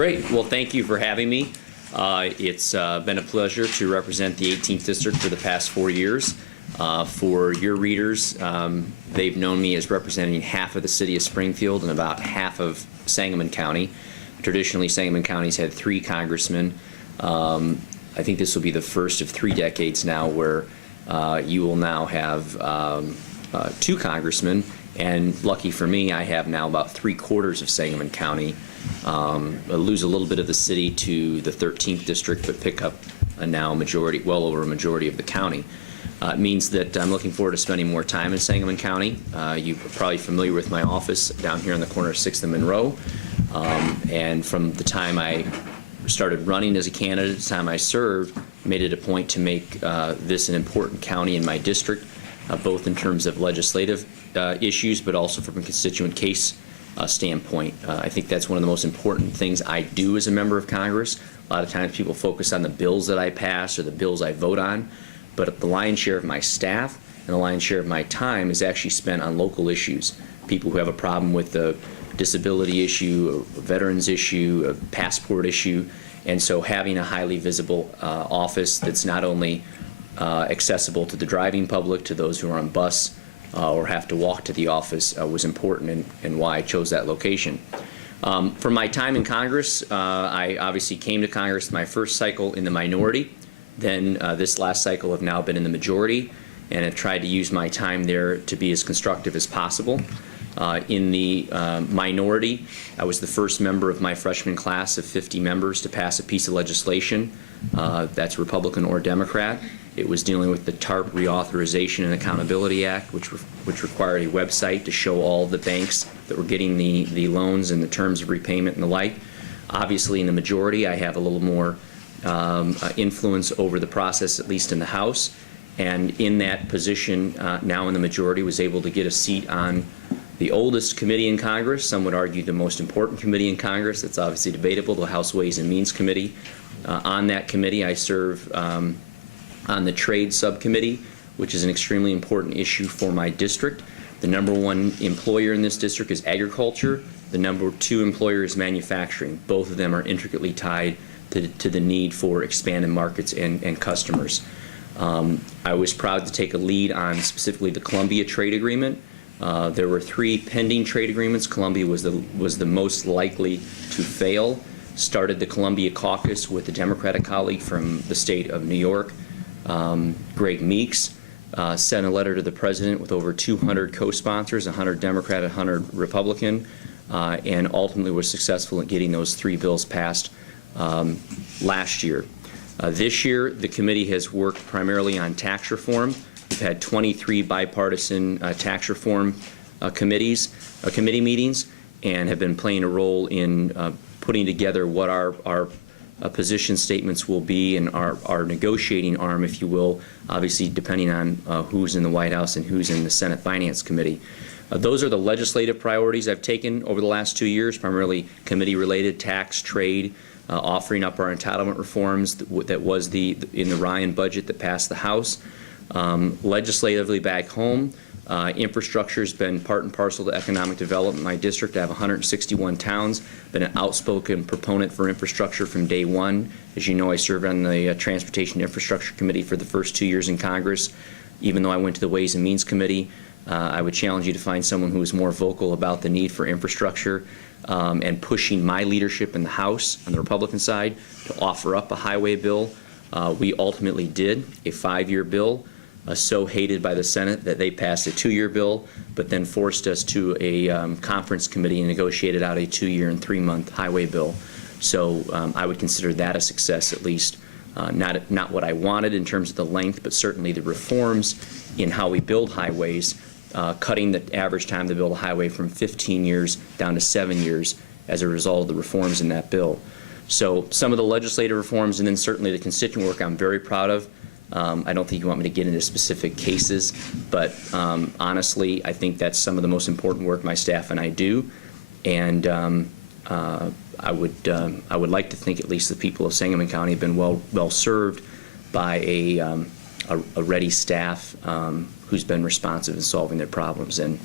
Great. Well, thank you for having me. It's been a pleasure to represent the 18th District for the past 4 years. For your readers, they've known me as representing half of the city of Springfield and about half of Sangamon County. Traditionally, Sangamon County's had 3 congressmen. I think this will be the first of 3 decades now where you will now have 2 congressmen, and lucky for me, I have now about 3/4 of Sangamon County. I lose a little bit of the city to the 13th District, but pick up now majority, well over a majority of the county. It means that I'm looking forward to spending more time in Sangamon County. You're probably familiar with my office down here on the corner of 6th and Monroe. And from the time I started running as a candidate, the time I served, made it a point to make this an important county in my district, both in terms of legislative issues, but also from a constituent case standpoint. I think that's one of the most important things I do as a member of Congress. A lot of times people focus on the bills that I pass or the bills I vote on, but the lion's share of my staff and the lion's share of my time is actually spent on local issues. People who have a problem with the disability issue, a veterans issue, a passport issue, and so having a highly visible office that's not only accessible to the driving public, to those who are on bus or have to walk to the office was important, and why I chose that location. For my time in Congress, I obviously came to Congress my first cycle in the minority. Then this last cycle have now been in the majority, and have tried to use my time there to be as constructive as possible. In the minority, I was the first member of my freshman class of 50 members to pass a piece of legislation that's Republican or Democrat. It was dealing with the TARP Reauthorization and Accountability Act, which required a website to show all the banks that were getting the loans and the terms of repayment and the like. Obviously, in the majority, I have a little more influence over the process, at least in the House. And in that position, now in the majority, was able to get a seat on the oldest committee in Congress. Some would argue the most important committee in Congress. It's obviously debatable, the House Ways and Means Committee. On that committee, I serve on the Trade Subcommittee, which is an extremely important issue for my district. The #1 employer in this district is agriculture. The #2 employer is manufacturing. Both of them are intricately tied to the need for expanded markets and customers. I was proud to take a lead on specifically the Colombia trade agreement. There were 3 pending trade agreements. Colombia was the most likely to fail. Started the Colombia caucus with a Democratic colleague from the state of New York, Greg Meeks, sent a letter to the President with over 200 co-sponsors, 100 Democrat, 100 Republican, and ultimately was successful in getting those 3 bills passed last year. This year, the committee has worked primarily on tax reform. We've had 23 bipartisan tax reform committee meetings, and have been playing a role in putting together what our position statements will be, and our negotiating arm, if you will, obviously depending on who's in the White House and who's in the Senate Finance Committee. Those are the legislative priorities I've taken over the last 2 years, primarily committee-related, tax, trade, offering up our entitlement reforms that was in the Ryan budget that passed the House. Legislatively back home, infrastructure has been part and parcel to economic development in my district. I have 161 towns, been an outspoken proponent for infrastructure from day one. As you know, I served on the Transportation Infrastructure Committee for the first 2 years in Congress. Even though I went to the Ways and Means Committee, I would challenge you to find someone who is more vocal about the need for infrastructure and pushing my leadership in the House on the Republican side to offer up a highway bill. We ultimately did a 5-year bill, so hated by the Senate that they passed a 2-year bill, but then forced us to a conference committee and negotiated out a 2-year and 3-month highway bill. So I would consider that a success, at least. Not what I wanted in terms of the length, but certainly the reforms in how we build highways, cutting the average time to build a highway from 15 years down to 7 years as a result of the reforms in that bill. So some of the legislative reforms, and then certainly the constituent work, I'm very proud of. I don't think you want me to get into specific cases, but honestly, I think that's some of the most important work my staff and I do. And I would like to think at least the people of Sangamon County have been well served by a ready staff who's been responsive in solving their problems. And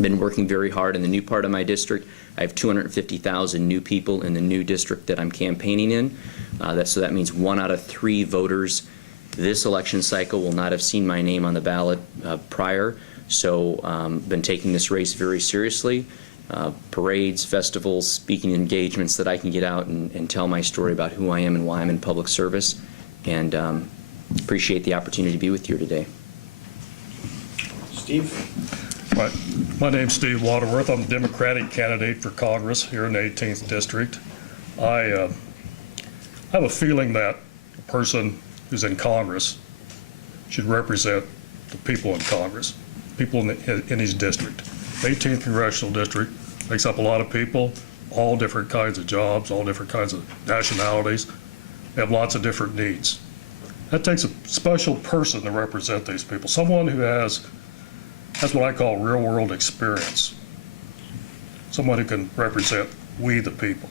Been working very hard in the new part of my district. I have 250,000 new people in the new district that I'm campaigning in. So that means 1 out of 3 voters this election cycle will not have seen my name on the ballot prior. So been taking this race very seriously. Parades, festivals, speaking engagements that I can get out and tell my story about who I am and why I'm in public service. And appreciate the opportunity to be with you today. Steve? My name's Steve Waterworth. I'm a Democratic candidate for Congress here in the 18th District. I have a feeling that a person who's in Congress should represent the people in Congress, people in his district. The 18th Congressional District makes up a lot of people, all different kinds of jobs, all different kinds of nationalities. They have lots of different needs. That takes a special person to represent these people, someone who has what I call real-world experience, someone who can represent we the people,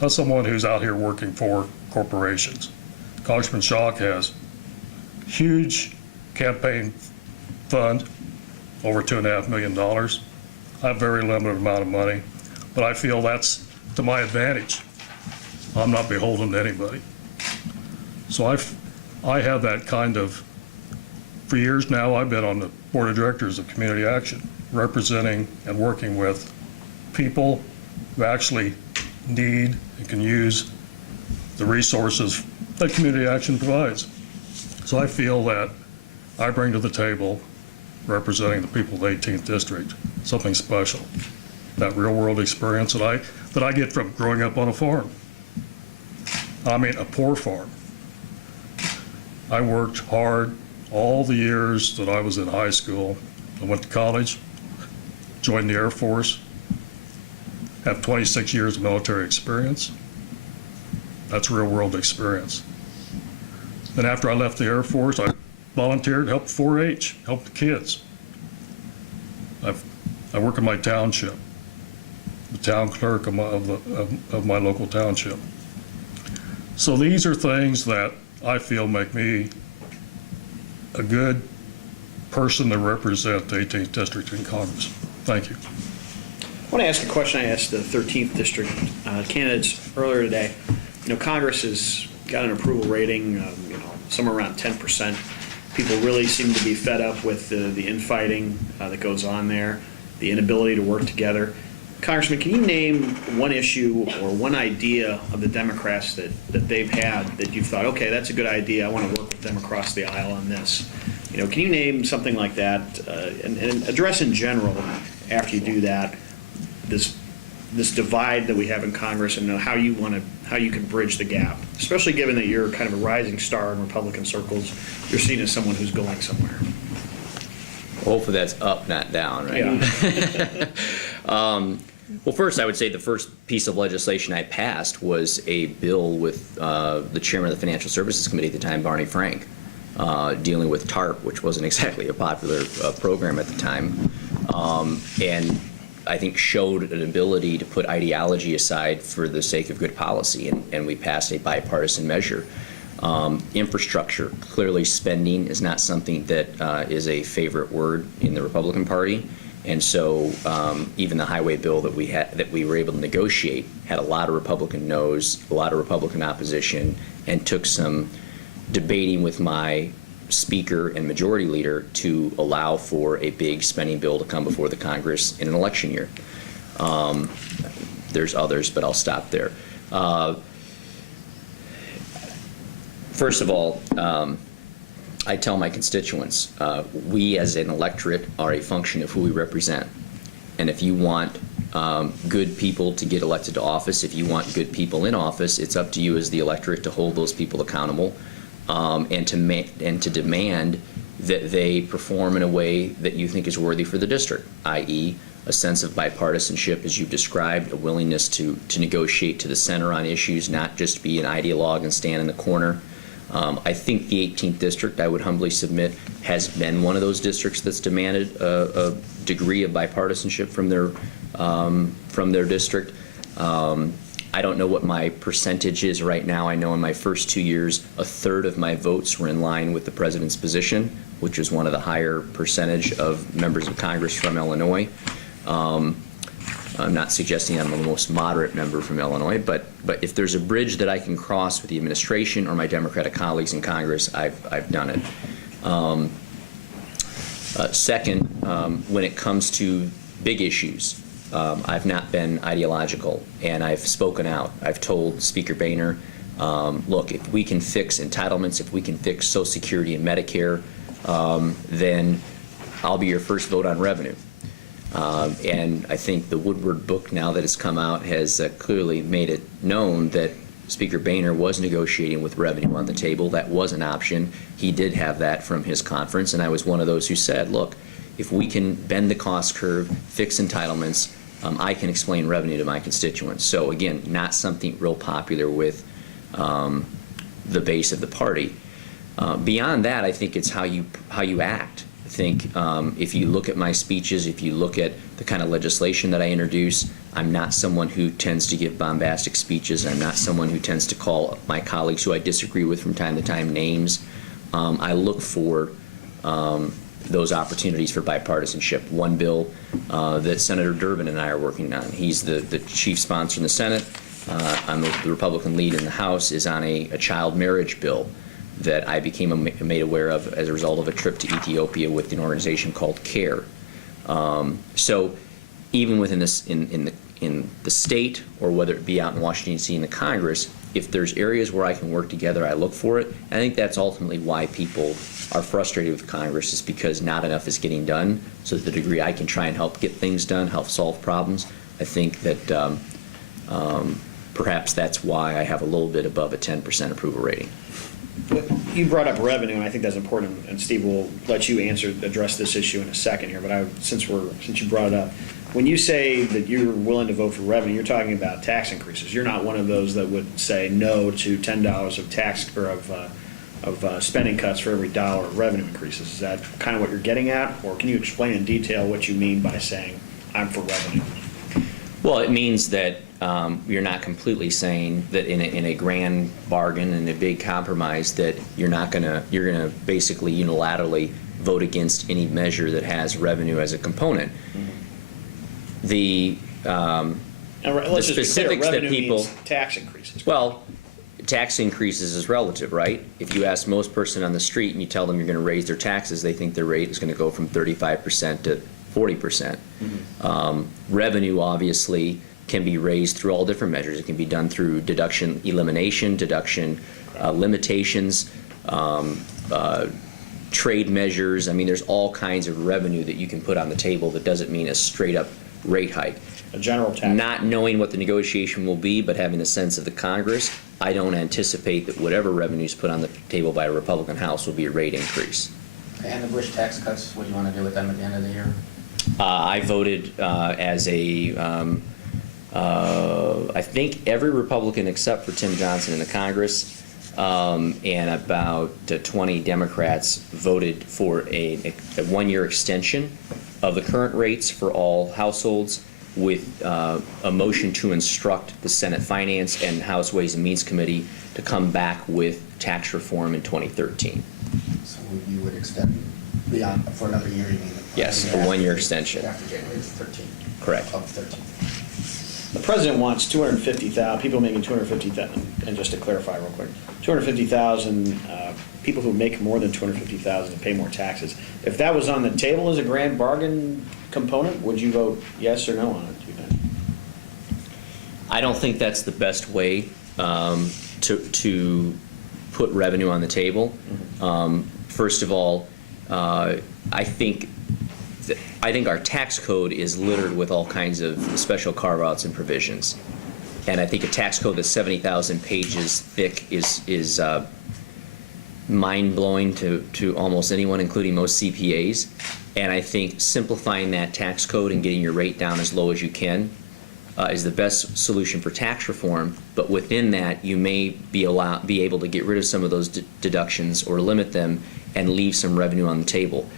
not someone who's out here working for corporations. Congressman Schock has huge campaign fund, over $2.5 million. I have very limited amount of money, but I feel that's to my advantage. I'm not beholden to anybody. So I have that kind of, for years now, I've been on the board of directors of Community Action, representing and working with people who actually need and can use the resources that Community Action provides. So I feel that I bring to the table, representing the people of the 18th District, something special. That real world experience that I get from growing up on a farm. I mean, a poor farm. I worked hard all the years that I was in high school. I went to college, joined the Air Force, have 26 years of military experience. That's real world experience. Then after I left the Air Force, I volunteered, helped 4-H, helped the kids. I work in my township, the town clerk of my local township. So these are things that I feel make me a good person to represent the 18th District in Congress. Thank you. I want to ask a question I asked the 13th District candidates earlier today. You know, Congress has got an approval rating, somewhere around 10%. People really seem to be fed up with the infighting that goes on there, the inability to work together. Congressman, can you name one issue or one idea of the Democrats that they've had that you've thought, okay, that's a good idea, I want to work with them across the aisle on this? You know, can you name something like that and address in general, after you do that, this divide that we have in Congress and how you can bridge the gap, especially given that you're kind of a rising star in Republican circles. You're seen as someone who's going somewhere. Hopefully that's up, not down, right? Yeah. Well, first, I would say the first piece of legislation I passed was a bill with the chairman of the Financial Services Committee at the time, Barney Frank, dealing with TARP, which wasn't exactly a popular program at the time, and I think showed an ability to put ideology aside for the sake of good policy, and we passed a bipartisan measure. Infrastructure, clearly spending is not something that is a favorite word in the Republican Party. And so even the highway bill that we were able to negotiate had a lot of Republican no's, a lot of Republican opposition, and took some debating with my Speaker and Majority Leader to allow for a big spending bill to come before the Congress in an election year. There's others, but I'll stop there. First of all, I tell my constituents, we as an electorate are a function of who we represent. And if you want good people to get elected to office, if you want good people in office, it's up to you as the electorate to hold those people accountable and to demand that they perform in a way that you think is worthy for the district, i.e. a sense of bipartisanship, as you've described, a willingness to negotiate to the center on issues, not just be an ideologue and stand in the corner. I think the 18th District, I would humbly submit, has been one of those districts that's demanded a degree of bipartisanship from their district. I don't know what my percentage is right now. I know in my first 2 years, 1/3 of my votes were in line with the president's position. which is one of the higher percentage of members of Congress from Illinois. I'm not suggesting I'm the most moderate member from Illinois, but if there's a bridge that I can cross with the administration or my Democratic colleagues in Congress, I've done it. Second, when it comes to big issues, I've not been ideological, and I've spoken out. I've told Speaker Boehner, look, if we can fix entitlements, if we can fix Social Security and Medicare, then I'll be your first vote on revenue. And I think the Woodward book, now that it's come out, has clearly made it known that Speaker Boehner was negotiating with revenue on the table. That was an option. He did have that from his conference, and I was one of those who said, look, if we can bend the cost curve, fix entitlements, I can explain revenue to my constituents. So again, not something real popular with the base of the party. Beyond that, I think it's how you act. I think if you look at my speeches, if you look at the kind of legislation that I introduce, I'm not someone who tends to give bombastic speeches. I'm not someone who tends to call my colleagues who I disagree with from time to time names. I look for those opportunities for bipartisanship. One bill that Senator Durbin and I are working on, he's the chief sponsor in the Senate. I'm the Republican lead in the House, is on a child marriage bill that I became made aware of as a result of a trip to Ethiopia with an organization called CARE. So even within this, in the state, or whether it be out in Washington, D.C. in the Congress, if there's areas where I can work together, I look for it. I think that's ultimately why people are frustrated with Congress, is because not enough is getting done. So to the degree I can try and help get things done, help solve problems, I think that perhaps that's why I have a little bit above a 10% approval rating. You brought up revenue, and I think that's important, and Steve will let you address this issue in a second here, but since you brought it up, when you say that you're willing to vote for revenue, you're talking about tax increases. You're not one of those that would say no to $10 of tax or of spending cuts for every dollar of revenue increases. Is that kind of what you're getting at, or can you explain in detail what you mean by saying I'm for revenue? Well, it means that you're not completely saying that in a grand bargain and a big compromise that you're gonna basically unilaterally vote against any measure that has revenue as a component. The Let's just be clear, specifics that revenue people means tax increases. well, tax increases is relative, right? If you ask most person on the street and you tell them you're going to raise their taxes, they think their rate is going to go from 35% to 40%. Revenue obviously can be raised through all different measures. It can be done through deduction elimination, deduction limitations, trade measures. I mean, there's all kinds of revenue that you can put on the table that doesn't mean a straight up rate hike. A general tax. Not knowing what the negotiation will be, but having the sense of the Congress, I don't anticipate that whatever revenues put on the table by a Republican House will be a rate increase. And the Bush tax cuts, what do you want to do with them at the end of the year? I voted as I think every Republican except for Tim Johnson in the Congress, and about 20 Democrats voted for a one-year extension of the current rates for all households, with a motion to instruct the Senate Finance and House Ways and Means Committee to come back with tax reform in 2013. So you would extend beyond, for another year, you mean? Yes, a one-year extension. After January 13th. Correct. Of 13th. The president wants 250,000 people making 250,000, and just to clarify real quick, 250,000 people who make more than 250,000 to pay more taxes. If that was on the table as a grand bargain component, would you vote yes or no on it? Do you think? I don't think that's the best way to put revenue on the table. First of all, I think our tax code is littered with all kinds of special carve-outs and provisions, and I think a tax code that's 70,000 pages thick is mind-blowing to almost anyone, including most CPAs. And I think simplifying that tax code and getting your rate down as low as you can is the best solution for tax reform. But within that, you may be able to get rid of some of those deductions or limit them and leave some revenue on the table.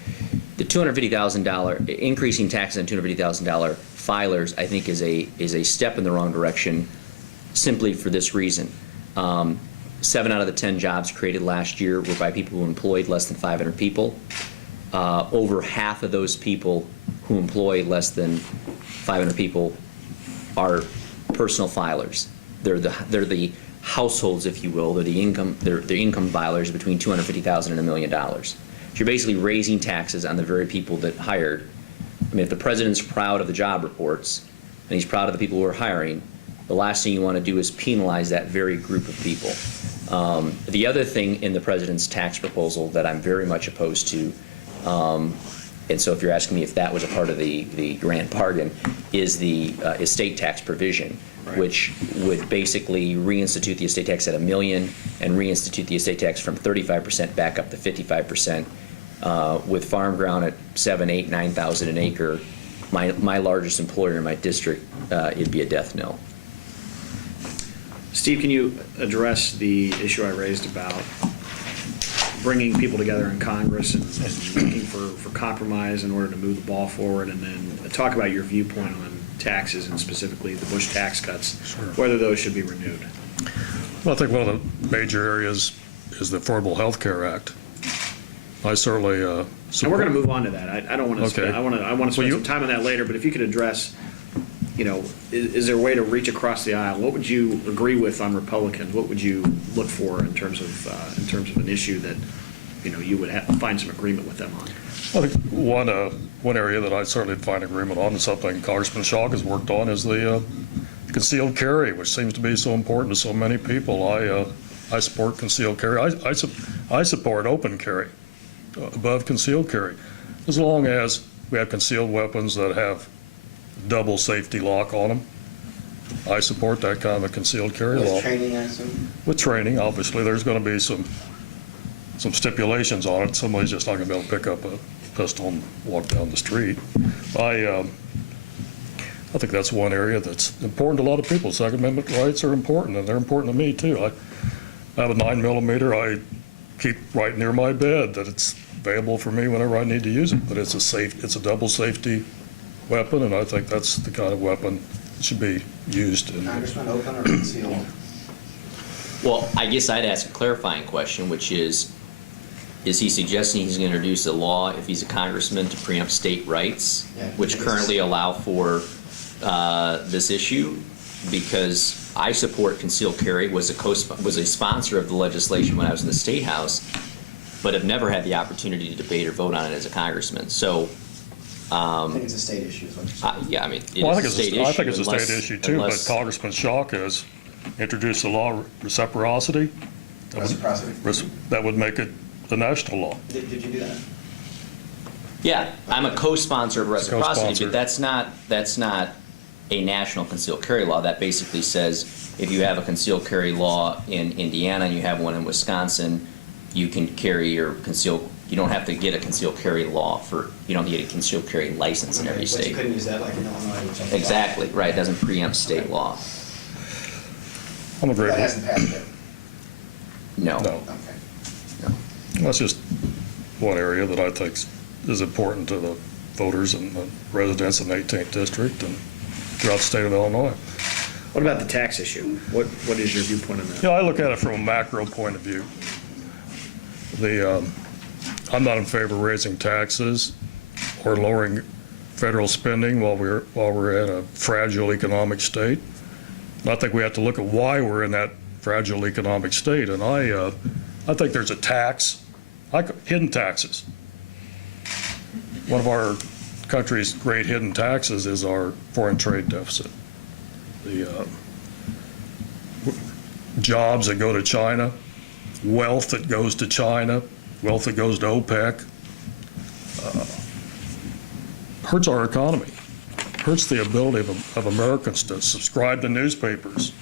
The $250,000 increasing taxes on $250,000 filers, I think, is a step in the wrong direction, simply for this reason. 7 out of the 10 jobs created last year were by people who employed less than 500 people. Over half of those people who employ less than 500 people are personal filers. They're the households, if you will. They're the income filers between $250,000 and $1 million. So you're basically raising taxes on the very people that hired. I mean, if the president's proud of the job reports and he's proud of the people who are hiring, the last thing you want to do is penalize that very group of people. The other thing in the president's tax proposal that I'm very much opposed to, and so if you're asking me if that was a part of the grand bargain, is the estate tax provision, Right. which would basically reinstitute the estate tax at $1 million and reinstitute the estate tax from 35% back up to 55%. With farm ground at 7, 8, 9,000 an acre, my largest employer in my district, it'd be a death knell. Steve, can you address the issue I raised about bringing people together in Congress and looking for compromise in order to move the ball forward, and then talk about your viewpoint on taxes and specifically the Bush tax cuts, Sure. whether those should be renewed? Well, I think one of the major areas is the Affordable Health Care Act. I certainly And we're going to move on to that. I don't want to Okay. spend, I want to spend some time on that later, but if you could address, is there a way to reach across the aisle? What would you agree with on Republicans? What would you look for in terms of an issue that, you would have to find some agreement with them on? I think one area that I certainly find agreement on, and something Congressman Schock has worked on, is the concealed carry, which seems to be so important to so many people. I support concealed carry. I support open carry above concealed carry, as long as we have concealed weapons that have double safety lock on them. I support that kind of a concealed carry law. With training, I assume? With training, obviously, there's going to be some stipulations on it. Somebody's just not going to be able to pick up a pistol and walk down the street. I think that's one area that's important to a lot of people. Second Amendment rights are important, and they're important to me, too. I have a 9mm I keep right near my bed, that it's available for me whenever I need to use it. But it's a double safety weapon, and I think that's the kind of weapon that should be used. Congressman, open or concealed? Well, I guess I'd ask a clarifying question, which is he suggesting he's going to introduce a law, if he's a congressman, to preempt state rights, Yeah, which yes. currently allow for this issue? Because I support concealed carry, was a sponsor of the legislation when I was in the State House, but have never had the opportunity to debate or vote on it as a congressman. So, I think it's a state issue, is what you're saying. yeah, I mean, it Well, is a state issue. I think it's a unless- state issue, too, but unless- Congressman Schock has introduced the law reciprocity. Reciprocity. That would make it the national law. Did you do that? Yeah, I'm a co-sponsor of reciprocity, Co-sponsor. but that's not a national concealed carry law. That basically says if you have a concealed carry law in Indiana and you have one in Wisconsin, you can carry your you don't have to get a concealed carry law you don't get a concealed carry license in every But you state. couldn't use that like in Illinois, which I thought. Exactly, right, it doesn't preempt state law. I'm agreeable. That hasn't passed yet. No. No, Okay. that's just one area that I think is important to the voters and the residents in the 18th district and throughout the state of Illinois. What about the tax issue? What is your viewpoint on that? I look at it from a macro point of view. I'm not in favor of raising taxes or lowering federal spending while we're in a fragile economic state. And I think we have to look at why we're in that fragile economic state. And I think there's a tax, hidden taxes. One of our country's great hidden taxes is our foreign trade deficit. The jobs that go to China, wealth that goes to China, wealth that goes to OPEC, hurts our economy, hurts the ability of Americans to subscribe to newspapers,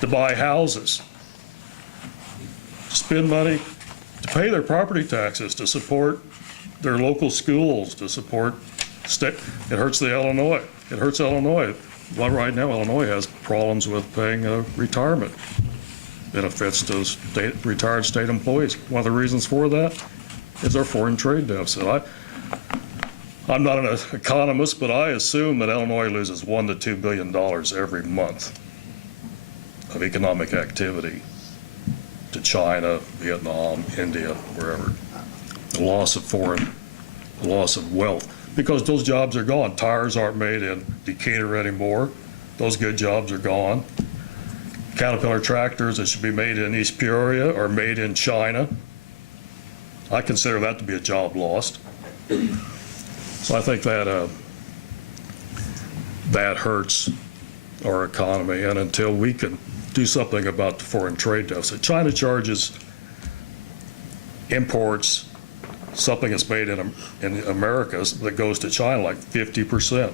to buy houses, to spend money, to pay their property taxes, to support their local schools, to support state. It hurts Illinois. It hurts Illinois. Well, right now, Illinois has problems with paying retirement benefits to retired state employees. One of the reasons for that is our foreign trade deficit. I'm not an economist, but I assume that Illinois loses $1 to $2 billion every month of economic activity to China, Vietnam, India, wherever. The loss of wealth, because those jobs are gone. Tires aren't made in Decatur anymore. Those good jobs are gone. Caterpillar tractors that should be made in East Peoria are made in China. I consider that to be a job lost. So I think that that hurts our economy, and until we can do something about the foreign trade deficit. China charges imports something that's made in America that goes to China like 50%.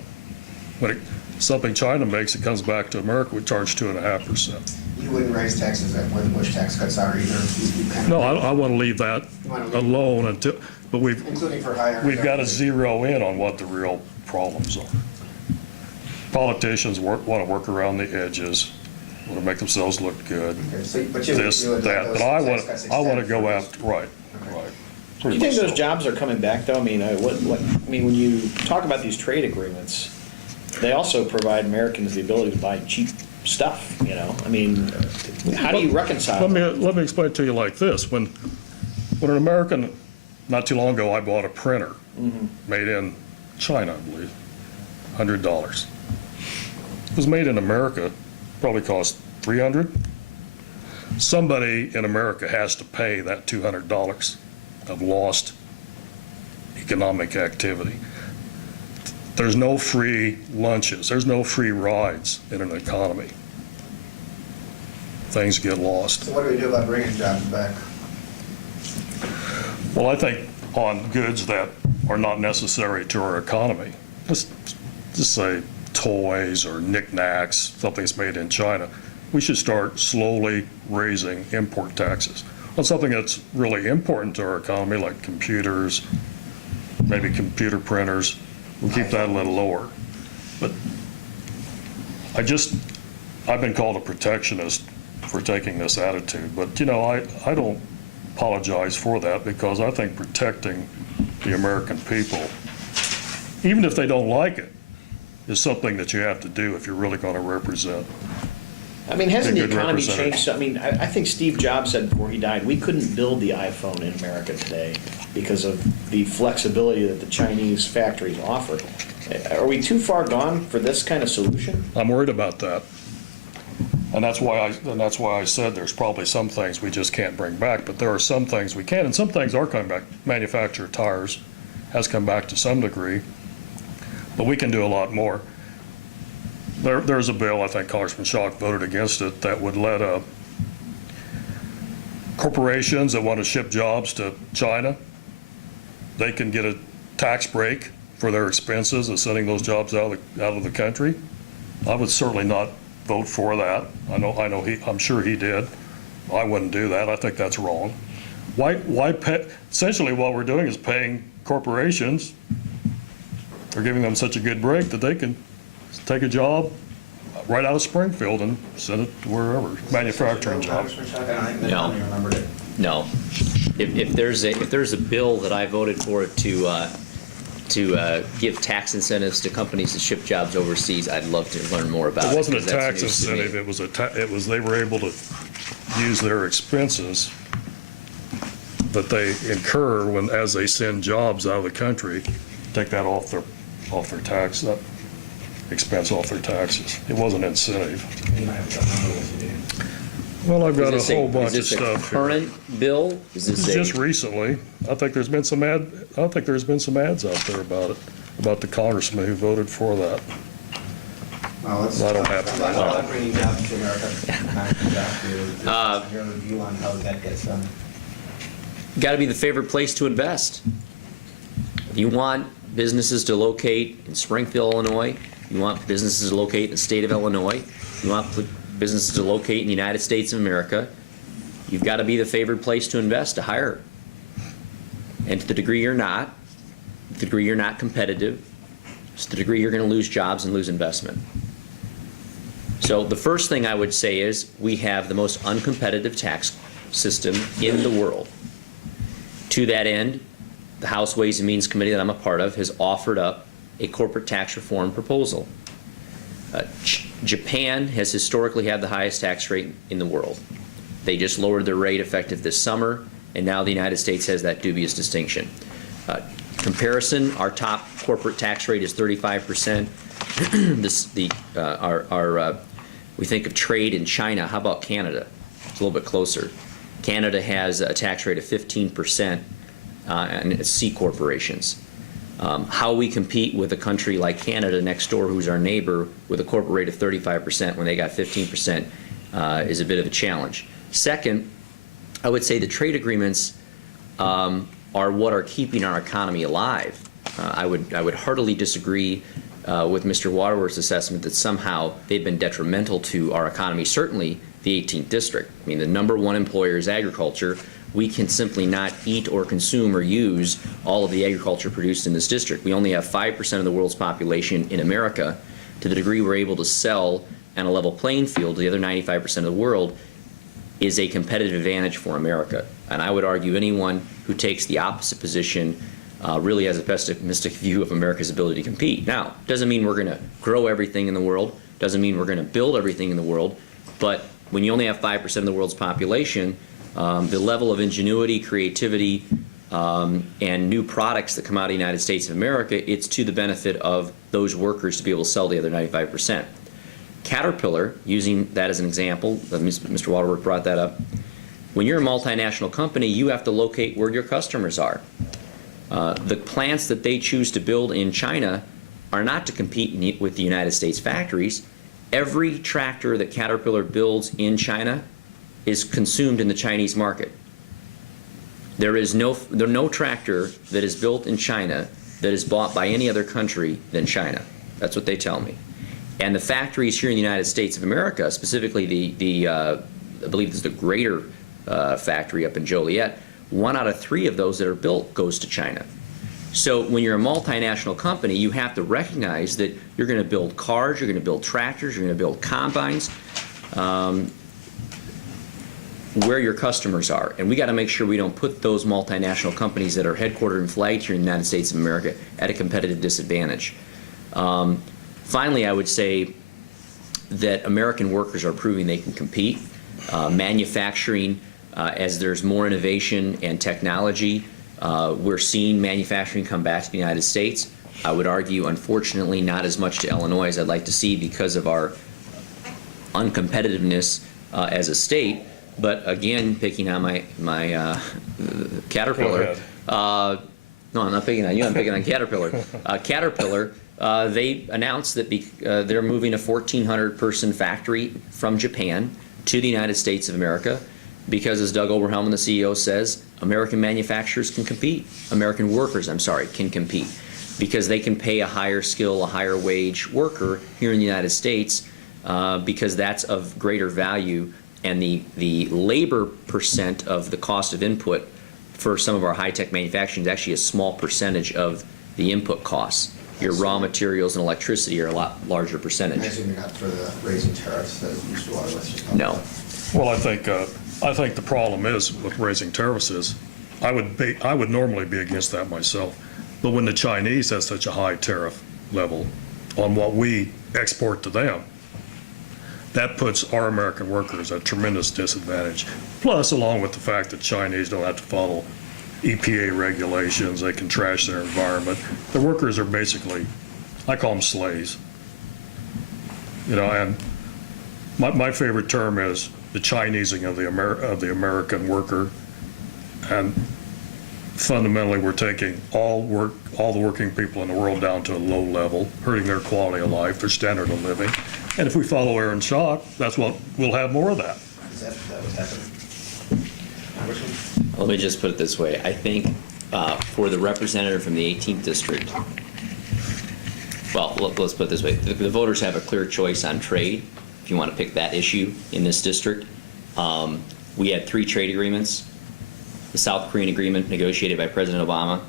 When something China makes, it comes back to America, we charge 2.5%. You wouldn't raise taxes where the Bush tax cuts are either. You kind of- No, I want to leave that alone until, but Including for higher. we've got to zero in on what the real problems are. Politicians want to work around the edges, want to make themselves look good, Okay, so, but you would- this, you would that, let but those I tax want, cuts I want to extend go for after, right, Okay. right. Do Pretty you think much those so. jobs are coming back, though? I mean, when you talk about these trade agreements, they also provide Americans the ability to buy cheap stuff, you know? I mean, how do you reconcile? Let me explain it to you like this. When an American, not too long ago, I bought a printer made in China, I believe, $100. It was made in America, probably cost $300. Somebody in America has to pay that $200 of lost economic activity. There's no free lunches. There's no free rides in an economy. Things get lost. So what do we do about bringing jobs back? Well, I think on goods that are not necessary to our economy, let's just say toys or knickknacks, something that's made in China, we should start slowly raising import taxes on something that's really important to our economy, like computers, maybe computer printers. We'll keep that a little lower. But I've been called a protectionist for taking this attitude, but I don't apologize for that, because I think protecting the American people, even if they don't like it, is something that you have to do if you're really going to represent. I mean, hasn't the Good economy representative. changed? I mean, I think Steve Jobs said before he died, we couldn't build the iPhone in America today because of the flexibility that the Chinese factories offer. Are we too far gone for this kind of solution? I'm worried about that. And that's why I said there's probably some things we just can't bring back, but there are some things we can, and some things are coming back. Manufactured tires has come back to some degree, but we can do a lot more. There's a bill, I think Congressman Schock voted against it, that would let corporations that want to ship jobs to China, they can get a tax break for their expenses of sending those jobs out of the country. I would certainly not vote for that. I'm sure he did. I wouldn't do that. I think that's wrong. Why pay? Essentially, what we're doing is paying corporations. They're giving them such a good break that they can take a job right out of Springfield and send it to wherever, manufacturing jobs. I don't think No. Tony remembered it. No. If there's a bill that I voted for to give tax incentives to companies that ship jobs overseas, I'd love to learn more about it. It wasn't a because that's tax news to me. incentive, it was they were able to use their expenses that they incur as they send jobs out of the country, take that off their tax, that expense off their taxes. It wasn't an incentive. You might have to remember what you did. Well, I've got a Is this whole bunch of is this a stuff here. current bill? Is This this is a? just recently. I think there's been some ads out there about it, about the congressman who voted for that. Well, let's I don't talk have to. about bringing jobs to America. Just hear the view on how that gets done. Got to be the favorite place to invest. If you want businesses to locate in Springfield, Illinois, you want businesses to locate in the state of Illinois, you want businesses to locate in the United States of America, you've got to be the favored place to invest, to hire. And to the degree you're not, to the degree you're not competitive, to the degree you're going to lose jobs and lose investment. So the first thing I would say is we have the most uncompetitive tax system in the world. To that end, the House Ways and Means Committee that I'm a part of has offered up a corporate tax reform proposal. Japan has historically had the highest tax rate in the world. They just lowered their rate effective this summer, and now the United States has that dubious distinction. Comparison, our top corporate tax rate is 35%. We think of trade in China. How about Canada? It's a little bit closer. Canada has a tax rate of 15%, and it's C corporations. How we compete with a country like Canada next door, who's our neighbor, with a corporate rate of 35% when they got 15%, is a bit of a challenge. Second, I would say the trade agreements are what are keeping our economy alive. I would heartily disagree with Mr. Waterworth's assessment that somehow they've been detrimental to our economy, certainly the 18th district. I mean, the #1 employer is agriculture. We can simply not eat or consume or use all of the agriculture produced in this district. We only have 5% of the world's population in America. To the degree we're able to sell on a level playing field to the other 95% of the world is a competitive advantage for America. And I would argue anyone who takes the opposite position really has a pessimistic view of America's ability to compete. Now, doesn't mean we're going to grow everything in the world, doesn't mean we're going to build everything in the world, but when you only have 5% of the world's population, the level of ingenuity, creativity, and new products that come out of the United States of America, it's to the benefit of those workers to be able to sell the other 95%. Caterpillar, using that as an example, Mr. Waterworth brought that up, when you're a multinational company, you have to locate where your customers are. The plants that they choose to build in China are not to compete with the United States factories. Every tractor that Caterpillar builds in China is consumed in the Chinese market. There is no tractor that is built in China that is bought by any other country than China. That's what they tell me. And the factories here in the United States of America, specifically I believe it's the Greater factory up in Joliet, 1 out of 3 of those that are built goes to China. So when you're a multinational company, you have to recognize that you're going to build cars, you're going to build tractors, you're going to build combines, where your customers are. And we got to make sure we don't put those multinational companies that are headquartered and flagged here in the United States of America at a competitive disadvantage. Finally, I would say that American workers are proving they can compete. Manufacturing, as there's more innovation and technology, we're seeing manufacturing come back to the United States. I would argue, unfortunately, not as much to Illinois as I'd like to see because of our uncompetitiveness as a state. But again, picking on my Caterpillar. No, I'm not picking on you. I'm picking on Caterpillar. Caterpillar. They announced that they're moving a 1,400-person factory from Japan to the United States of America because, as Doug Oberhelm, the CEO, says, American manufacturers can compete. American workers, I'm sorry, can compete because they can pay a higher skill, a higher wage worker here in the United States because that's of greater value, and the labor percent of the cost of input for some of our high-tech manufacturing is actually a small percentage of the input costs. Your raw materials and electricity are a lot larger percentage. I assume you're not for the raising tariffs that Mr. Waterworth just talked No. about. Well, I think the problem is with raising tariffs is I would normally be against that myself. But when the Chinese have such a high tariff level on what we export to them, that puts our American workers at a tremendous disadvantage. Plus, along with the fact that Chinese don't have to follow EPA regulations, they can trash their environment. The workers are basically, I call them slaves. You know, and my favorite term is the Chinesing of the American worker. And fundamentally, we're taking all the working people in the world down to a low level, hurting their quality of life, their standard of living. And if we follow Aaron Schock, that's what we'll have more of that. Is that what's happening? Congressman? Let me just put it this way. I think for the representative from the 18th district, well, let's put it this way. The voters have a clear choice on trade, if you want to pick that issue in this district. We had 3 trade agreements. The South Korean agreement negotiated by President Obama,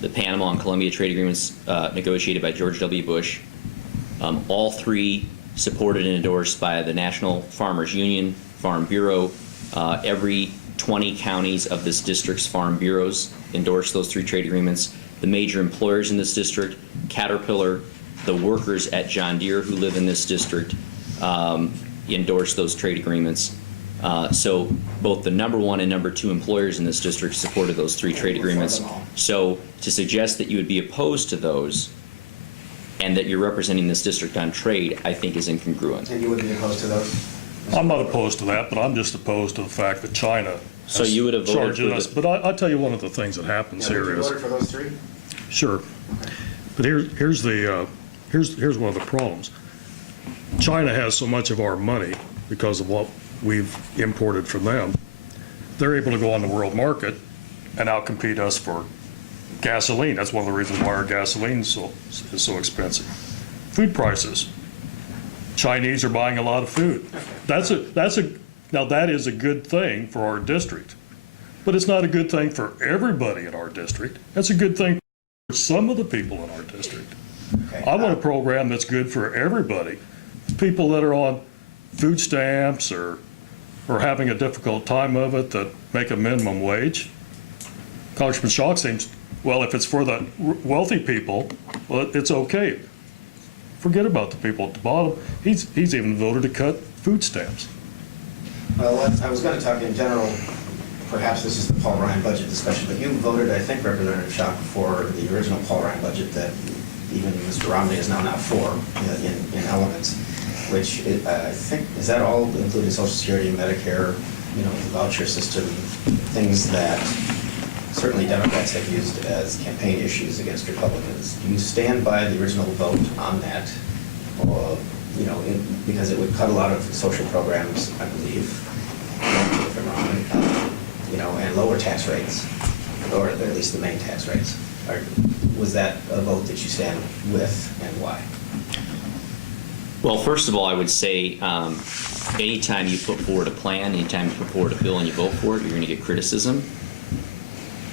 the Panama and Colombia trade agreements negotiated by George W. Bush, all 3 supported and endorsed by the National Farmers Union, Farm Bureau. Every 20 counties of this district's farm bureaus endorsed those 3 trade agreements. The major employers in this district, Caterpillar, the workers at John Deere who live in this district, endorsed those trade agreements. So both the number 1 and number 2 employers in this district supported those 3 trade Yeah, we're for agreements. them all. So to suggest that you would be opposed to those and that you're representing this district on trade, I think is incongruent. And you would be opposed to those? I'm not opposed to that, but I'm just opposed to the fact that China So you would have voted charging for us. the- But I'll tell you one of the things that happens Yeah, would here you is, vote for those 3? sure, but here's one of the problems. China has so much of our money because of what we've imported from them. They're able to go on the world market and outcompete us for gasoline. That's one of the reasons why our gasoline is so expensive. Food prices. Chinese are buying a lot of food. Now that is a good thing for our district, but it's not a good thing for everybody in our district. That's a good thing for some of the people in our district. Okay. I want a program that's good for everybody. People that are on food stamps or having a difficult time of it that make a minimum wage. Congressman Schock seems, well, if it's for the wealthy people, well, it's okay. Forget about the people at the bottom. He's even voted to cut food stamps. Well, I was going to talk in general, perhaps this is the Paul Ryan budget discussion, but you voted, I think, Representative Schock, for the original Paul Ryan budget that even Mr. Romney is now not for in elements, which I think, is that all including Social Security, Medicare, the voucher system, things that certainly Democrats have used as campaign issues against Republicans. Do you stand by the original vote on that? Or, because it would cut a lot of social programs, I believe, if I'm wrong, and lower tax rates, or at least the main tax rates. Was that a vote that you stand with, and why? Well, first of all, I would say anytime you put forward a plan, anytime you put forward a bill and you vote for it, you're going to get criticism.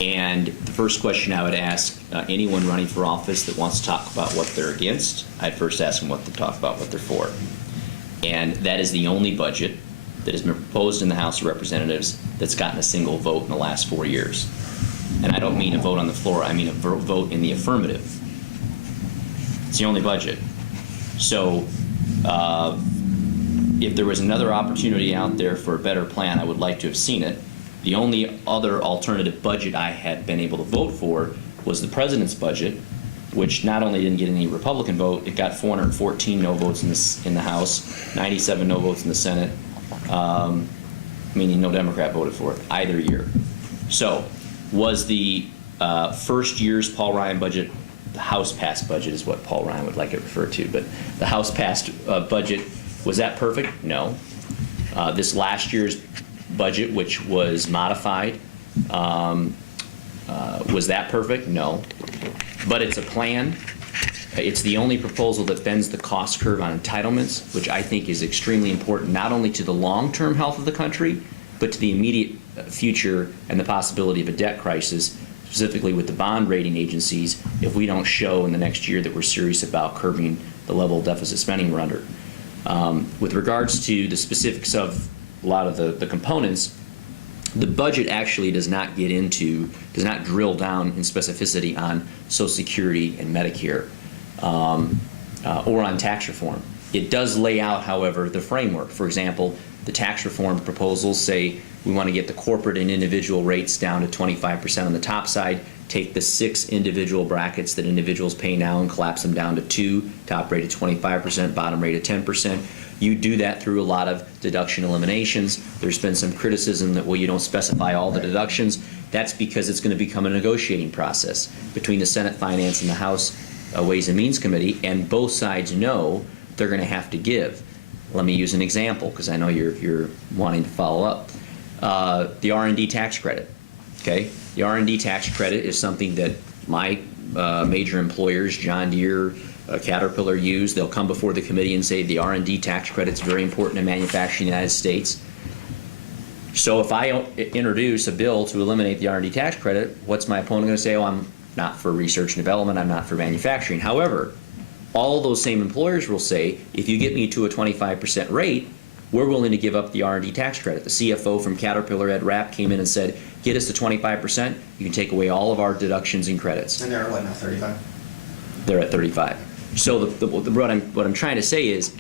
And the first question I would ask anyone running for office that wants to talk about what they're against, I'd first ask them what to talk about what they're for. And that is the only budget that has been proposed in the House of Representatives that's gotten a single vote in the last 4 years. And I don't mean a vote on the floor, I mean a vote in the affirmative. It's the only budget. So if there was another opportunity out there for a better plan, I would like to have seen it. The only other alternative budget I had been able to vote for was the president's budget, which not only didn't get any Republican vote, it got 414 no votes in the House, 97 no votes in the Senate, meaning no Democrat voted for it either year. So was the first year's Paul Ryan budget, the House passed budget is what Paul Ryan would like it referred to, but the House passed budget, was that perfect? No. This last year's budget, which was modified, was that perfect? No. But it's a plan. It's the only proposal that bends the cost curve on entitlements, which I think is extremely important, not only to the long-term health of the country, but to the immediate future and the possibility of a debt crisis, specifically with the bond rating agencies, if we don't show in the next year that we're serious about curbing the level of deficit spending we're under. With regards to the specifics of a lot of the components, the budget actually does not drill down in specificity on Social Security and Medicare or on tax reform. It does lay out, however, the framework. For example, the tax reform proposals say we want to get the corporate and individual rates down to 25% on the top side, take the 6 individual brackets that individuals pay now and collapse them down to 2, top rate of 25%, bottom rate of 10%. You do that through a lot of deduction eliminations. There's been some criticism that, well, you don't specify all the deductions. That's because it's going to become a negotiating process between the Senate Finance and the House Ways and Means Committee, and both sides know they're going to have to give. Let me use an example, because I know you're wanting to follow up. The R&D tax credit, okay? The R&D tax credit is something that my major employers, John Deere, Caterpillar, use. They'll come before the committee and say the R&D tax credit's very important in manufacturing in the United States. So if I introduce a bill to eliminate the R&D tax credit, what's my opponent going to say? Oh, I'm not for research and development, I'm not for manufacturing. However, all those same employers will say, if you get me to a 25% rate, we're willing to give up the R&D tax credit. The CFO from Caterpillar, Ed Rapp, came in and said, get us to 25%, you can take away all of our deductions and credits. And they're what now, 35? They're at 35. So what I'm trying to say is,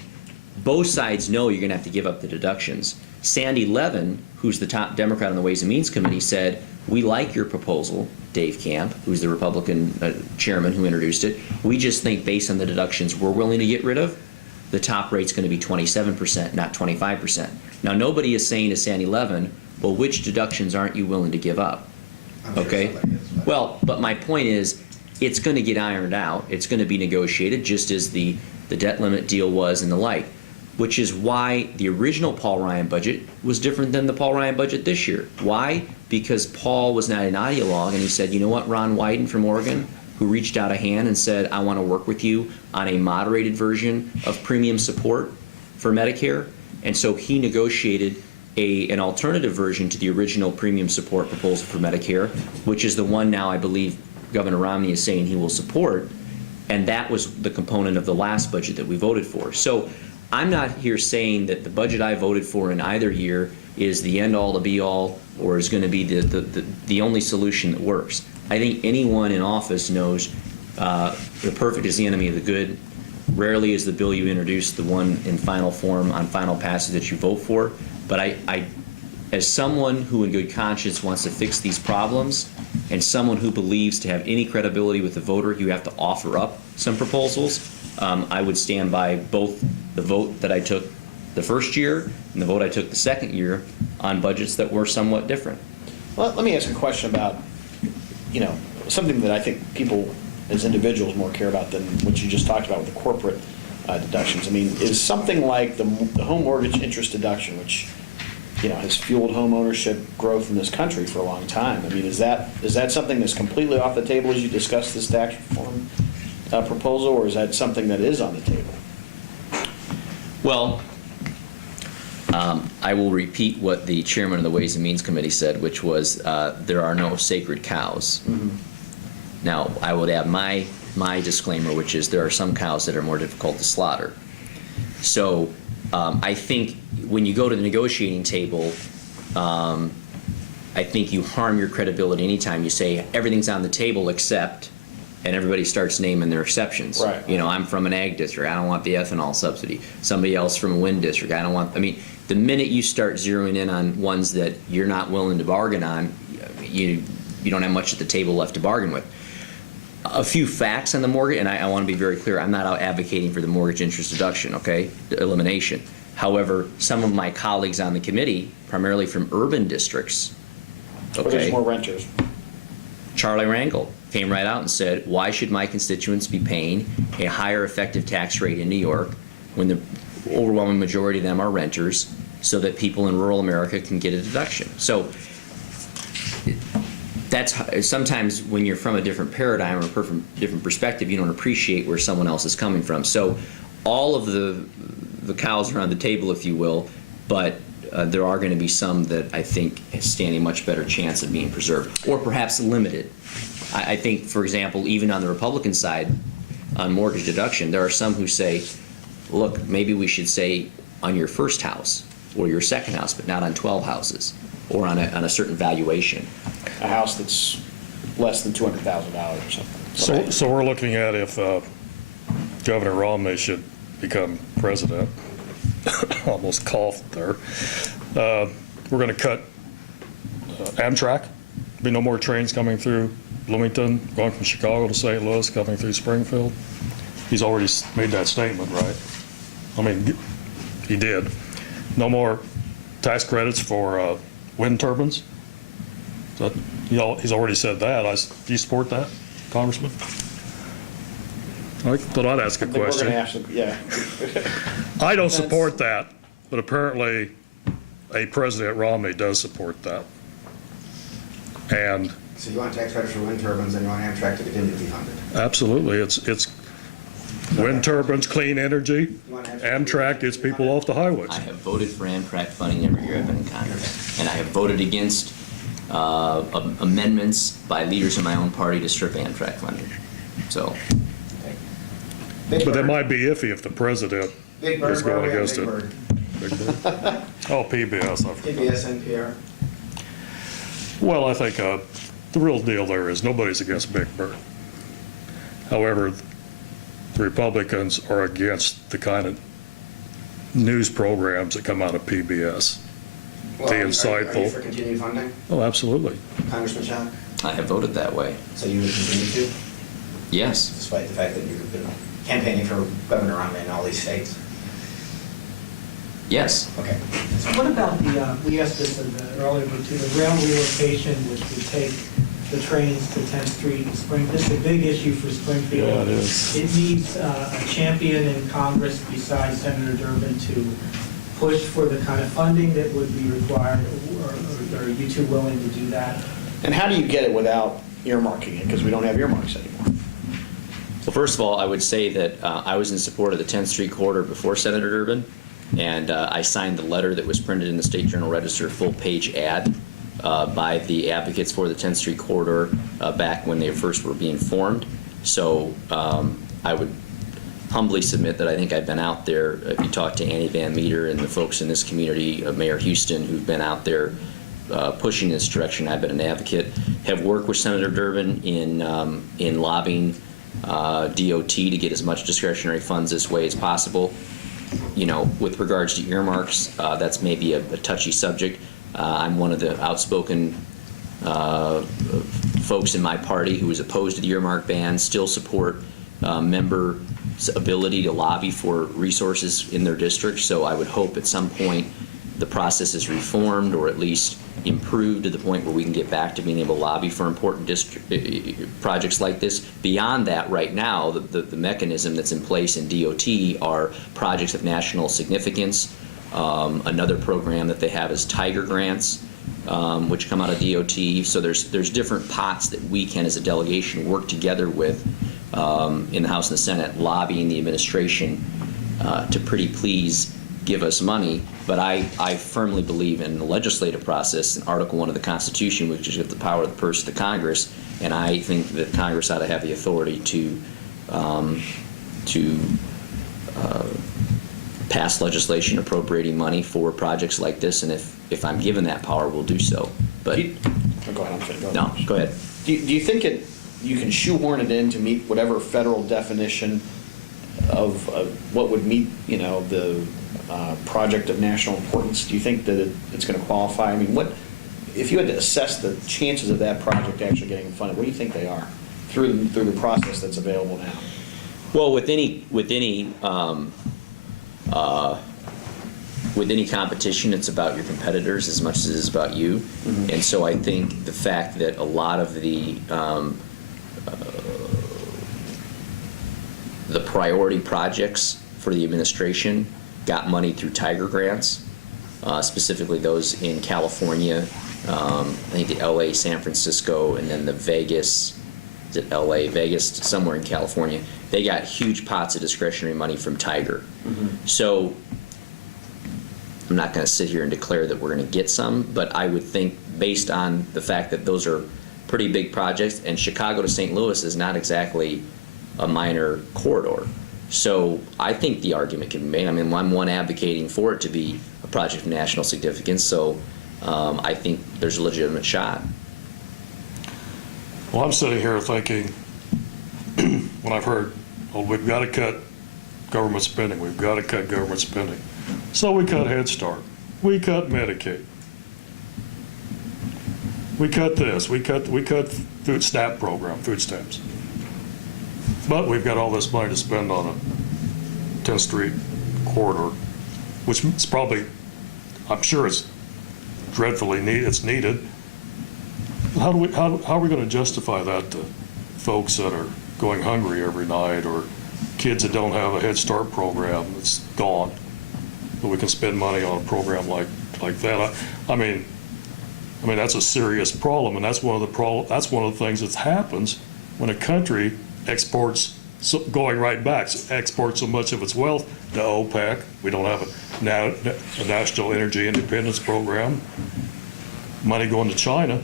both sides know you're going to have to give up the deductions. Sandy Levin, who's the top Democrat on the Ways and Means Committee, said, we like your proposal, Dave Camp, who's the Republican chairman who introduced it. We just think based on the deductions we're willing to get rid of, the top rate's going to be 27%, not 25%. Now, nobody is saying to Sandy Levin, well, which deductions aren't you willing to give up? I'm sure Okay? somebody is, but- Well, but my point is, it's going to get ironed out. It's going to be negotiated, just as the debt limit deal was and the like, which is why the original Paul Ryan budget was different than the Paul Ryan budget this year. Why? Because Paul was not an ideologue, and he said, you know what, Ron Wyden from Oregon, who reached out a hand and said, I want to work with you on a moderated version of premium support for Medicare. And so he negotiated an alternative version to the original premium support proposal for Medicare, which is the one now I believe Governor Romney is saying he will support. And that was the component of the last budget that we voted for. So I'm not here saying that the budget I voted for in either year is the end-all, the be-all, or is going to be the only solution that works. I think anyone in office knows the perfect is the enemy of the good. Rarely is the bill you introduce the one in final form on final passage that you vote for. But I, as someone who in good conscience wants to fix these problems, and someone who believes to have any credibility with the voter, you have to offer up some proposals. I would stand by both the vote that I took the first year and the vote I took the second year on budgets that were somewhat different. Well, let me ask a question about, something that I think people as individuals more care about than what you just talked about with the corporate deductions. I mean, is something like the home mortgage interest deduction, which, has fueled home ownership growth in this country for a long time. I mean, is that something that's completely off the table as you discuss this tax reform proposal, or is that something that is on the table? Well, I will repeat what the chairman of the Ways and Means Committee said, which was there are no sacred cows. Mm-hmm. Now, I would add my disclaimer, which is there are some cows that are more difficult to slaughter. So I think when you go to the negotiating table, I think you harm your credibility anytime you say everything's on the table except, and everybody starts naming their exceptions. Right. I'm from an ag district, I don't want the ethanol subsidy. Somebody else from a wind district, I mean, the minute you start zeroing in on ones that you're not willing to bargain on, you don't have much at the table left to bargain with. A few facts on the mortgage, and I want to be very clear, I'm not out advocating for the mortgage interest deduction, okay, the elimination. However, some of my colleagues on the committee, primarily from urban districts, Or there's okay, more renters. Charlie Rangel came right out and said, why should my constituents be paying a higher effective tax rate in New York when the overwhelming majority of them are renters, so that people in rural America can get a deduction? So that's sometimes when you're from a different paradigm or a different perspective, you don't appreciate where someone else is coming from. So all of the cows are on the table, if you will, but there are going to be some that I think stand a much better chance of being preserved, or perhaps limited. I think, for example, even on the Republican side, on mortgage deduction, there are some who say, look, maybe we should say on your first house or your second house, but not on 12 houses, or on a certain valuation. A house that's less than $200,000 or something. So we're looking at if Governor Romney should become president. Almost coughed there. We're going to cut Amtrak. Be no more trains coming through Bloomington, going from Chicago to St. Louis, coming through Springfield. He's already made that statement, right? I mean, he did. No more tax credits for wind turbines. So, he's already said that. Do you support that, Congressman? I thought I'd ask a I think question. we're going to ask, yeah. I don't support that, but apparently a President Romney does support that. And So you want tax credits for wind turbines and you want Amtrak to continue to be funded? absolutely, it's wind turbines, clean energy, Amtrak gets people off the highways. I have voted for Amtrak funding every year I've been in Congress, and I have voted against amendments by leaders in my own party to strip Amtrak funding. So, But that might be iffy if the president Big Bird, is where are going we at against Big it. Bird? Oh, PBS, I forgot. PBS, NPR. Well, I think the real deal there is nobody's against Big Bird. However, the Republicans are against the kind of news programs that come out of PBS. Well, be Are you insightful. for continued funding, Oh, absolutely. Congressman Schock? I have voted that way. So you would continue to, Yes. despite the fact that you've been campaigning for Governor Romney in all these states? Yes. Okay. What about we asked this earlier, but to the rail relocation, which would take the trains to 10th Street and Spring, this is a big issue for Springfield. Yeah, it is. It needs a champion in Congress besides Senator Durbin to push for the kind of funding that would be required, or are you two willing to do that? And how do you get it without earmarking it? Because we don't have earmarks anymore. Well, first of all, I would say that I was in support of the 10th Street corridor before Senator Durbin, and I signed the letter that was printed in the State Journal Register, full-page ad by the advocates for the 10th Street corridor back when they first were being formed. So I would humbly submit that I think I've been out there. If you talk to Annie Van Meter and the folks in this community, Mayor Houston, who've been out there pushing this direction, I've been an advocate, have worked with Senator Durbin in lobbying DOT to get as much discretionary funds this way as possible. You know, with regards to earmarks, that's maybe a touchy subject. I'm one of the outspoken folks in my party who is opposed to the earmark ban, still support members' ability to lobby for resources in their district. So I would hope at some point the process is reformed or at least improved to the point where we can get back to being able to lobby for important projects like this. Beyond that, right now, the mechanism that's in place in DOT are projects of national significance. Another program that they have is Tiger grants, which come out of DOT. So there's different pots that we can, as a delegation, work together with in the House and the Senate, lobbying the administration to pretty please give us money. But I firmly believe in the legislative process, in Article 1 of the Constitution, which is the power of the purse to Congress, and I think that Congress ought to have the authority to pass legislation appropriating money for projects like this, and if I'm given that power, we'll do so. But Go ahead, I'm sorry. no, go ahead. Do you think you can shoehorn it in to meet whatever federal definition of what would meet, you know, the project of national importance? Do you think that it's going to qualify? I mean, if you had to assess the chances of that project actually getting funded, what do you think they are through the process that's available now? Well, with any competition, it's about your competitors as much as it is about you. Mm-hmm. And so I think the fact that a lot of the priority projects for the administration got money through Tiger grants, specifically those in California, I think the LA, San Francisco, and then the Vegas, is it LA, Vegas, somewhere in California. They got huge pots of discretionary money from Tiger. Mm-hmm. So I'm not going to sit here and declare that we're going to get some, but I would think based on the fact that those are pretty big projects, and Chicago to St. Louis is not exactly a minor corridor. So I think the argument can be made. I mean, I'm one advocating for it to be a project of national significance, so I think there's a legitimate shot. Well, I'm sitting here thinking, when I've heard, oh, we've got to cut government spending, we've got to cut government spending. So we cut Head Start, we cut Medicaid, we cut this, we cut food SNAP program, food stamps. But we've got all this money to spend on a 10th Street corridor, which is probably, I'm sure it's dreadfully needed. How are we going to justify that to folks that are going hungry every night, or kids that don't have a Head Start program that's gone, but we can spend money on a program like that? I mean that's a serious problem, and that's one of the things that happens when a country exports, going right back, exports so much of its wealth to OPEC. We don't have a national energy independence program. Money going to China.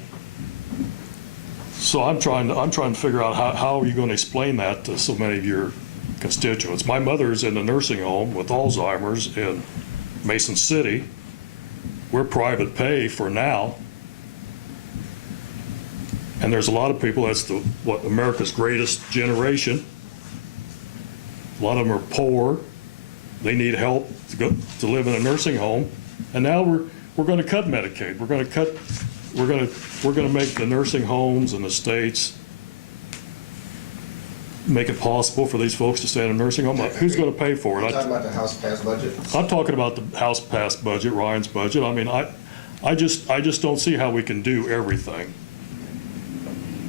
So I'm trying to figure out how are you going to explain that to so many of your constituents. My mother's in a nursing home with Alzheimer's in Mason City. We're private pay for now. And there's a lot of people, that's America's greatest generation. A lot of them are poor. They need help to live in a nursing home. And now we're we're going to cut Medicaid. We're going to make the nursing homes and the states make it possible for these folks to stay in a nursing home. Who's going to pay for You're it? talking about the House passed budget? I'm talking about the House passed budget, Ryan's budget. I mean, I just don't see how we can do everything.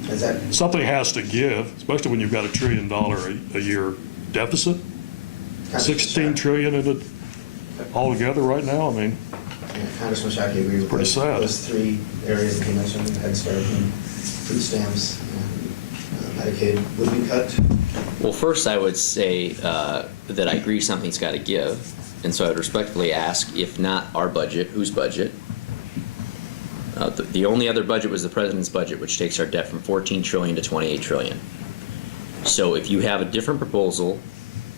Is that, Something has to give, especially when you've got $1 trillion a year deficit. 16 trillion in it altogether right now. I mean, yeah, Congressman Schock, you agree with Pretty sad. those three areas that you mentioned, Head Start and food stamps, and Medicaid would be cut? Well, first I would say that I agree something's got to give, and so I would respectfully ask, if not our budget, whose budget? The only other budget was the president's budget, which takes our debt from 14 trillion to 28 trillion. So if you have a different proposal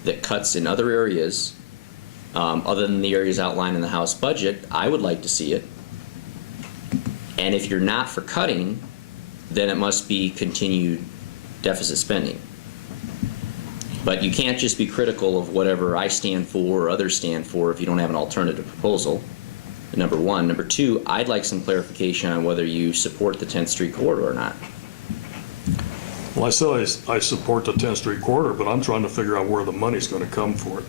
that cuts in other areas, other than the areas outlined in the House budget, I would like to see it. And if you're not for cutting, then it must be continued deficit spending. But you can't just be critical of whatever I stand for or others stand for if you don't have an alternative proposal, number one. Number two, I'd like some clarification on whether you support the 10th Street corridor or not. well, I said I support the 10th Street corridor, but I'm trying to figure out where the money's going to come for it.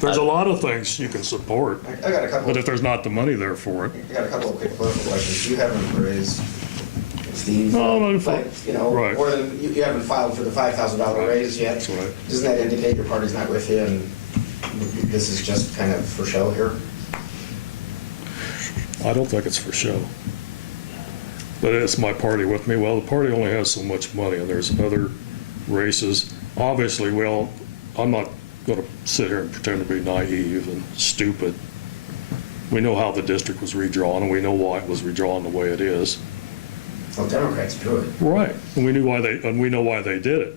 There's a lot of things you can support, I got a couple. but if there's not the money there for it, I got a couple of quick political questions. You haven't raised, Steve, No, no, like, you know, right. more than, you haven't filed for the $5,000 raise yet. That's right. Doesn't that indicate your party's not with you and this is just kind of for show here? I don't think it's for show. But it's my party with me. Well, the party only has so much money, and there's other races. Obviously, well, I'm not going to sit here and pretend to be naive and stupid. We know how the district was redrawn, and we know why it was redrawn the way it is. Well, Democrats drew it. Right, and we know why they did it.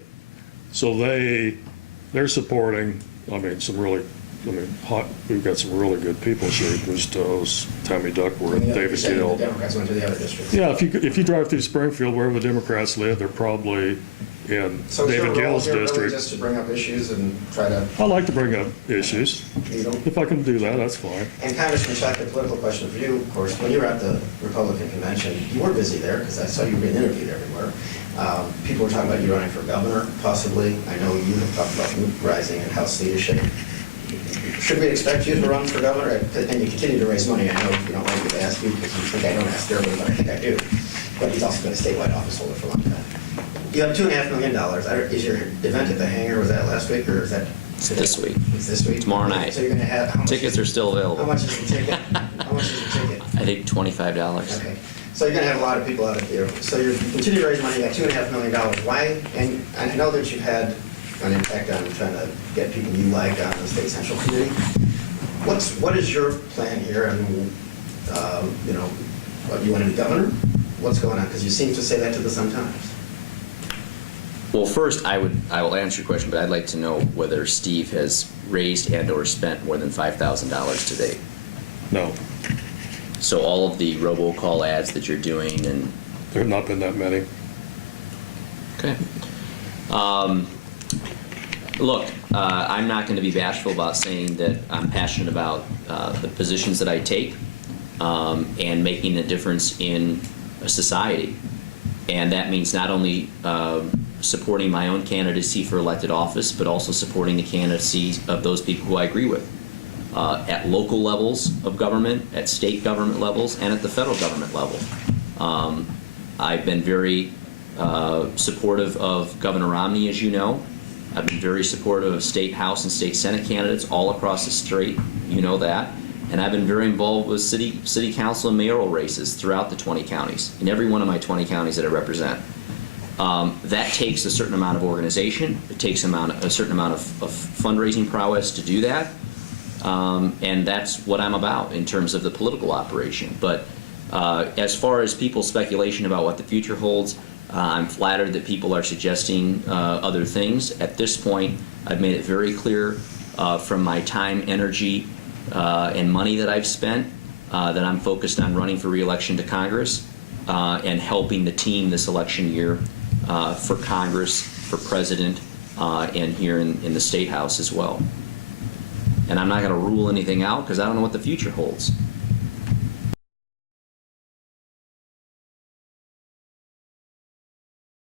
So they're supporting. We've got some really good people: Sherry Bustos, Tammy Duckworth, You're David saying Gill. the Democrats went to the other districts. Yeah, if you drive through Springfield, wherever the Democrats live, they're probably in So is your David role Gill's here really district. just to bring up issues and try to, I like to bring up issues. you know? If I can do that, that's fine. And Congressman Schock, a political question for you, of course, when you were at the Republican convention, you were busy there because I saw you being interviewed everywhere. People were talking about you running for governor, possibly. I know you have talked about rising in House leadership. Should we expect you to run for governor? And you continue to raise money. I know you don't want me to ask you because you think I don't ask everybody, but I think I do. But he's also been a statewide office holder for a long time. You have $2.5 million. Is your event at the hangar, was that last week or is that today? This week. It's this week? Tomorrow night. So you're going to have, how much? Tickets are still How available. much is the ticket? How much is the ticket? I think $25. Okay, so you're gonna have a lot of people out there. So you continue to raise money, you got $2.5 million. Why? And I know that you've had an impact on trying to get people you like on the state central committee. What is your plan here? And you know, what, you want to be governor? What's going on? Because you seem to say that to the Sun-Times. Well, first, I will answer your question, but I'd like to know whether Steve has raised and/or spent more than $5,000 to date. No, So all of the robocall ads that you're doing and, there have not been that many. okay. Look, I'm not going to be bashful about saying that I'm passionate about the positions that I take and making a difference in a society. And that means not only supporting my own candidacy for elected office, but also supporting the candidacy of those people who I agree with at local levels of government, at state government levels, and at the federal government level. I've been very supportive of Governor Romney, as you know. I've been very supportive of state House and state Senate candidates all across the state. You know that. And I've been very involved with city council and mayoral races throughout the 20 counties, in every one of my 20 counties that I represent. That takes a certain amount of organization. It takes a certain amount of fundraising prowess to do that. And that's what I'm about in terms of the political operation. But as far as people's speculation about what the future holds, I'm flattered that people are suggesting other things. At this point, I've made it very clear from my time, energy, and money that I've spent that I'm focused on running for re-election to Congress and helping the team this election year for Congress, for President, and here in the State House as well. And I'm not going to rule anything out because I don't know what the future holds.